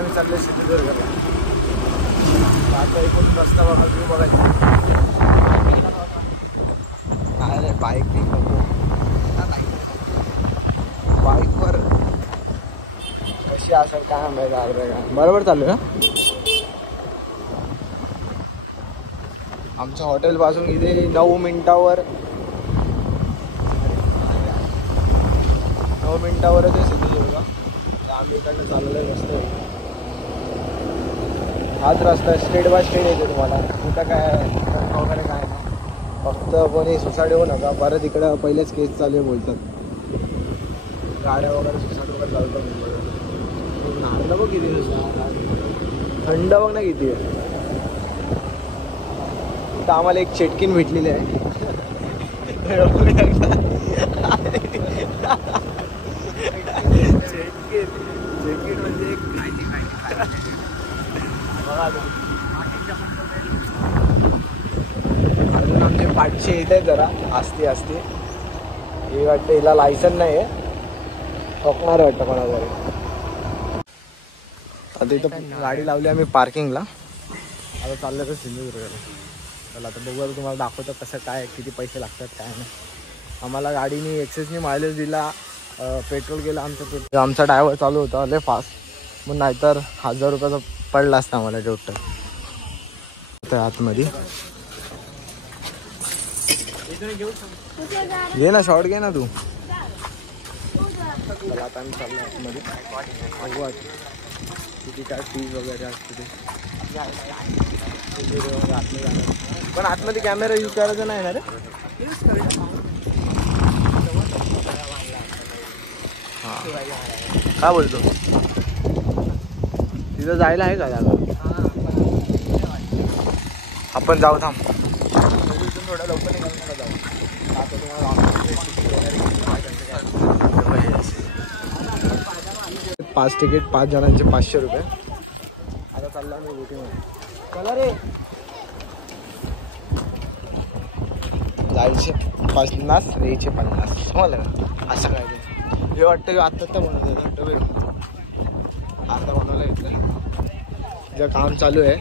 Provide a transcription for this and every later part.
आम्ही चालले सिंधुदुर्गला. आता एकूण रस्ता बघा, व्ह्यू बघायचा. काय रे बाईक नको, बाईकवर कशी असेल काय माहिती. अर्धा का बरोबर चालू ना. आमच्या हॉटेल पासून इथे 9 मिनिटावरच आहे सिंधुदुर्ग. आम्ही इकडनं चाललेलो रस्ता. हाच रस्ता स्ट्रेट बाय स्ट्रेट येतो तुम्हाला. तिथं काय वगैरे काय नाही, फक्त कोणी सुसाईड होऊ नका. परत इकडं पहिलेच केस चालू आहे बोलतात. गाड्या वगैरे सुसाईड वगैरे चालतात. नारळ बघ किती थंड बघ ना किती आहे. इथं आम्हाला एक चेटकीन भेटलेली आहे. चेटकीन म्हणजे एक अजून आमचे पाठशे येत आहे जरा असते हे वाटतं. हिला लायसन नाही आहे, ठोकणार वाटतं कोणाकडे. आता इथं गाडी लावली आम्ही पार्किंगला. आता चाललं तर सिंधुदुर्गला. चला आता बघूया, तुम्हाला दाखवतो कसं काय किती पैसे लागतात काय नाही. आम्हाला गाडीने एक्सेसनी मायलेज दिला, पेट्रोल गेला आमचं. आमचा ड्रायव्हर चालू होता लय फास्ट, मग नाहीतर 1000 रुपयाचा पडला असता आम्हाला टोटल. तर आतमध्ये घे ना, शॉर्ट घे ना तू. चला आता आम्ही चाललो आतमध्ये. बघू किती काय फीज वगैरे असते ते. पण आतमध्ये कॅमेरा यूज करायचा नाही ना रे. काय बोलतो, तिथं जायला आहे का जागा? आपण जाऊ थांब. थोडं लवकर निघाल जाऊ. आता तुम्हाला 5 तिकीट 5 जणांचे 500 रुपये. आता चालला मी बोटिंगमध्ये. चला रे. जायचे 50, यायचे 50. समजलं का? असं काय ते हे वाटतं आत्ता बनवत वाटतं. आता बनवायला घेतलं. जे काम चालू आहे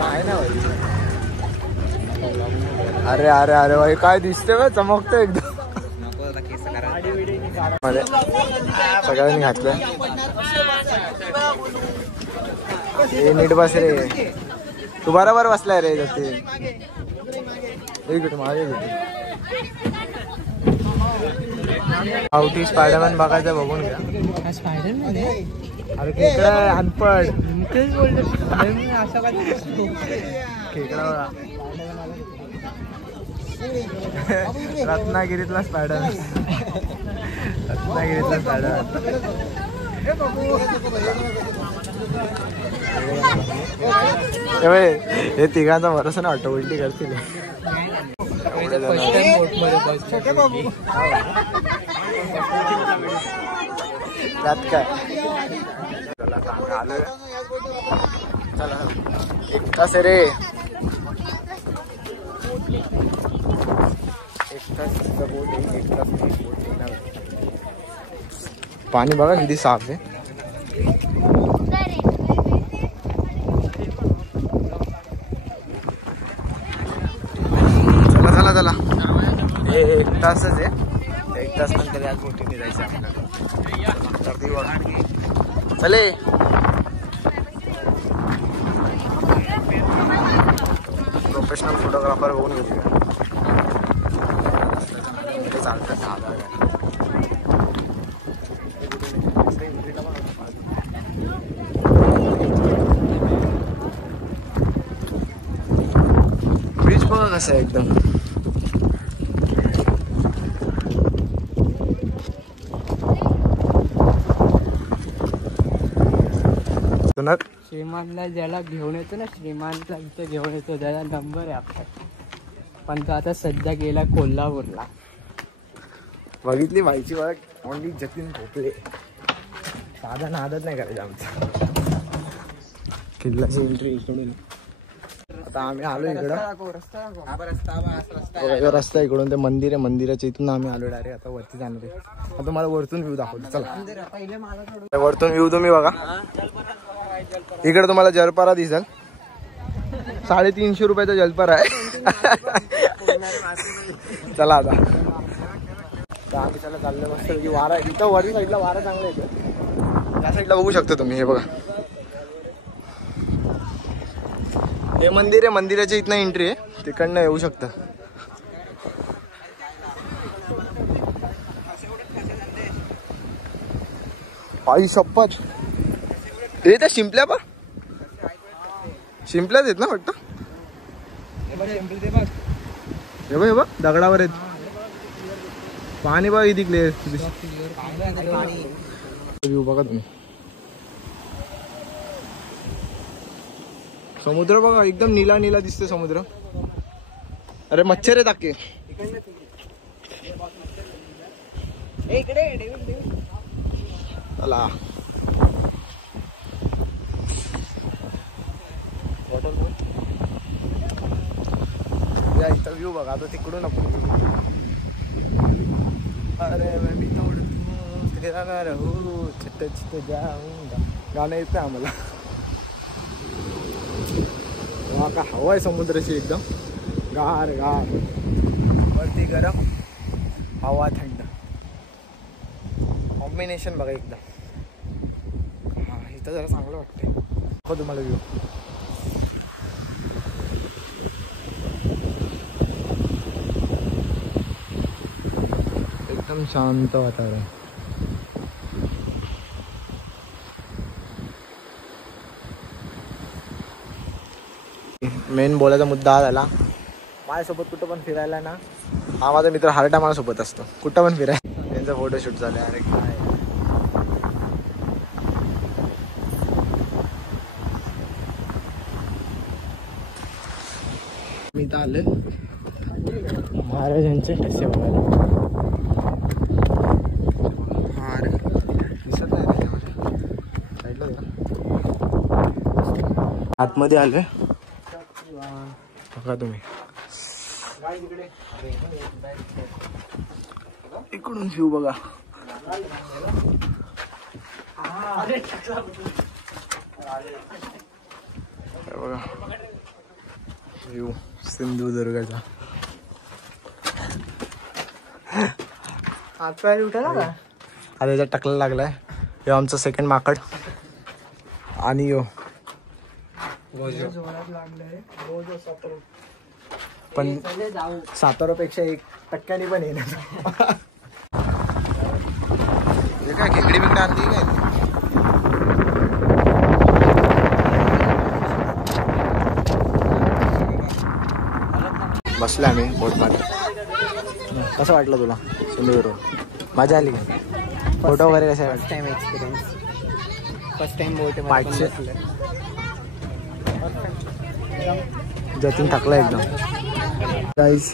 आहे ना. अरे अरे अरे भाई काय दिसते बा, चमकतो एकदम. सगळ्यांनी घातलंय. हे नीट बस रे, तू बरोबर बसलाय रे. ते मागे आवटी स्पायडरमॅन बघायचं, बघून घ्या. स्पायडरमॅन अरे खेकडा अनपड खेकडा. रत्नागिरीतला स्पायडरमॅन. रत्नागिरीतला स्पायडरमॅन. हे तिघांचा भरोसा नाही वाटतं, उलटी करतील. त्यात काय आलं. चला 1 तास रे. 1 तास बोट 1 तास. पाणी बघा किती साफ आहे. चला चला चला. हे 1 तासच आहे. 1 तास नंतर या बोटीने जायचं आपल्याला. चले. प्रोफेशनल फोटोग्राफर होऊन गेले चालतं. ब्रिज बघा कसं आहे एकदम. श्रीमानला ज्याला घेऊन येतो ना, श्रीमानला इथे घेऊन येतो, त्याचा नंबर आहे आपला. पण तो आता सध्या गेला कोल्हापूरला. बघितली बाईची ओळख ओनली जतीन भोपळे. साधा नादच नाही करायचं आमचा. किल्ल्याची एंट्री इकडून. आता आम्ही आलो इकडं. रस्ता इकडून ते मंदिर आहे, मंदिराच्या इथून आम्ही आलो डायरेक्ट. आता वरती जाणार आहे. आता तुम्हाला वरतून व्ह्यू दाखवतो. चला वरतून व्ह्यू तुम्ही बघा. इकडे तुम्हाला जलपारा दिसेल. 350 रुपयाचा जलपारा आहे. चला आता आम्ही त्याला चाललो मस्त की वारा इथं वरती साईडला वारा चांगला येतो. त्या साईडला बघू शकता तुम्ही. हे बघा हे मंदिर आहे. मंदिराच्या इथनं एंट्री आहे. तिकडनं येऊ शकतं. आई शपथ. हे त्या शिंपल्या बा शिंपल्याच आहेत ना वाटतं. हे बघ दगडावर आहेत. पाणी बघा किती क्लिअर. व्ह्यू बघा तुम्ही. समुद्र बघा एकदम नीला नीला दिसते समुद्र. अरे मच्छर आहे टाके. चला इथं व्ह्यू बघा. आता तिकडून आपण अरे मी गाणं येत नाही आम्हाला. का हवा आहे समुद्राची एकदम गार गार. वरती गरम हवा थंड कॉम्बिनेशन बघा एकदम. हा इथं जरा चांगलं वाटतंय. हो तुम्हाला व्ह्यू. एकदम शांत वातावरण. मेन बोलायचा मुद्दा हा झाला. माझ्यासोबत कुठं पण फिरायला ना हा माझा मित्र हर टाइम माझ्यासोबत असतो. कुठं पण फिरायला. त्यांचा फोटोशूट झाला. अरे काय मी तर आले महाराजांचे ठसे बघायला. दिसत नाही साईडला आतमध्ये आले बघा तुम्ही. इकडून व्ह्यू बघा. बघा व्ह्यू सिंधुदुर्गाचा. हातपाय उठाला का? आता याच्यात टाकला लागलाय. हे आमचं सेकंड माकड आणि यो पण 7 पेक्षा 1% पण येणार. हे काय खेकडी बिकडी आणली काय. बसले आम्ही बोटमध्ये. कसं वाटलं तुला सिंधुदुर्ग. मजा आली का. फोटो वगैरे कसे वाटत. Time experience. फर्स्ट टाइम बोट पाठचे जतीन टाकला एकदम. गाईज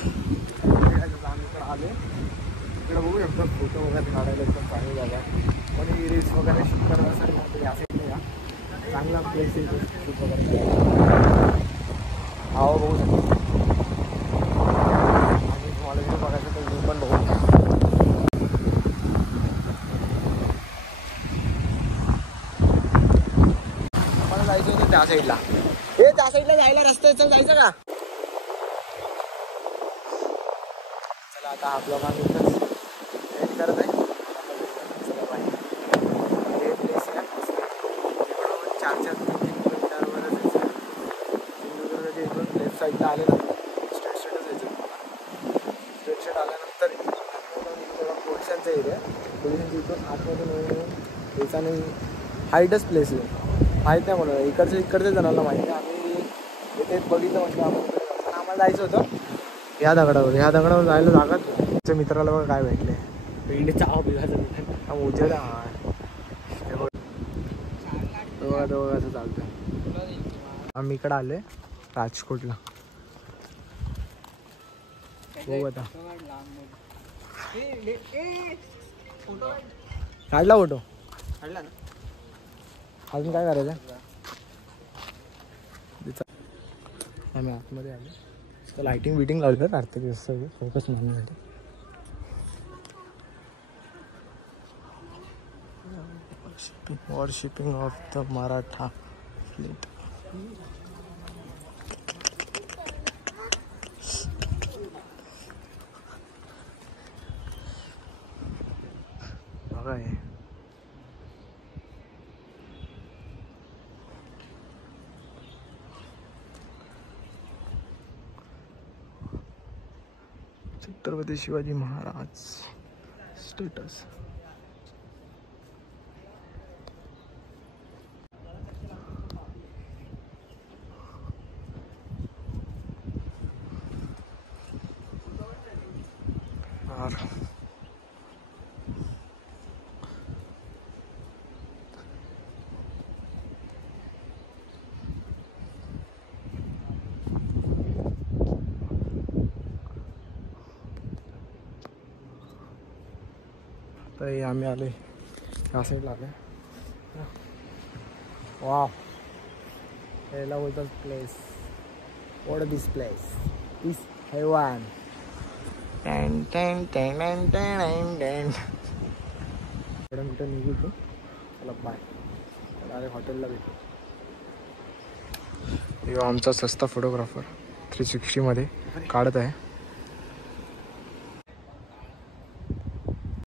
इकडे बघू शकतो. फोटो वगैरे काढायला एकदम चांगली जागा. कोणी रील्स वगैरे शूट करत असेल ना तर या साईडला या. चांगला प्लेस आहे शूट वगैरे. हवा बघू शकतो. आणि तुम्हाला व्ह्यू बघायचं तर व्ह्यू पण बघू. मला जायचं होतं त्या साईडला. हे त्या साईडला जायला रस्ता जायचं का. चला आता आपलं काम इथंच एंड करत आहे. हे प्लेस आहे 4-4 किलोमीटरवरच जायचं. सिंधुदुर्गाच्या इथून लेफ्ट साईडला आले ना स्ट्रेट जायचं. स्ट्रेट आल्यानंतर पोलिसांचा एरिया. पोलिसांच्या इथून आतमधून यायचा नाही. हाईटच प्लेस आहे. माहीत नाही म्हणून इकडच्या जणांना माहिती आहे. आम्ही इथे बघितलं म्हणजे आपण आम्हाला जायचं होतं ह्या दगडावर जायला जागा. तुमच्या मित्राला बघा काय भेटले. चहा पिवायचा उजेड दोघाचं चालतंय. आम्ही इकडं आले राजकोटला. बघू आता काढला फोटो. काढला ना. अजून काय करायचं. आम्ही आतमध्ये आलो तर लायटिंग बिटिंग लावलं तर आरती दिवस फोकस म्हणून वॉरशिपिंग ऑफ द मराठा फ्लीट. बघा हे छत्रपती शिवाजी महाराज स्टेटस. तर हे आम्ही आले ह्या साईडला आले. वाव याला बोलतात place. What this place this heaven. Ten ten ten ten ten ten. Madam कुठे निघू तू. चला बाय. अरे हॉटेलला भेटू. आमचा सस्ता फोटोग्राफर 360 मध्ये काढत आहे.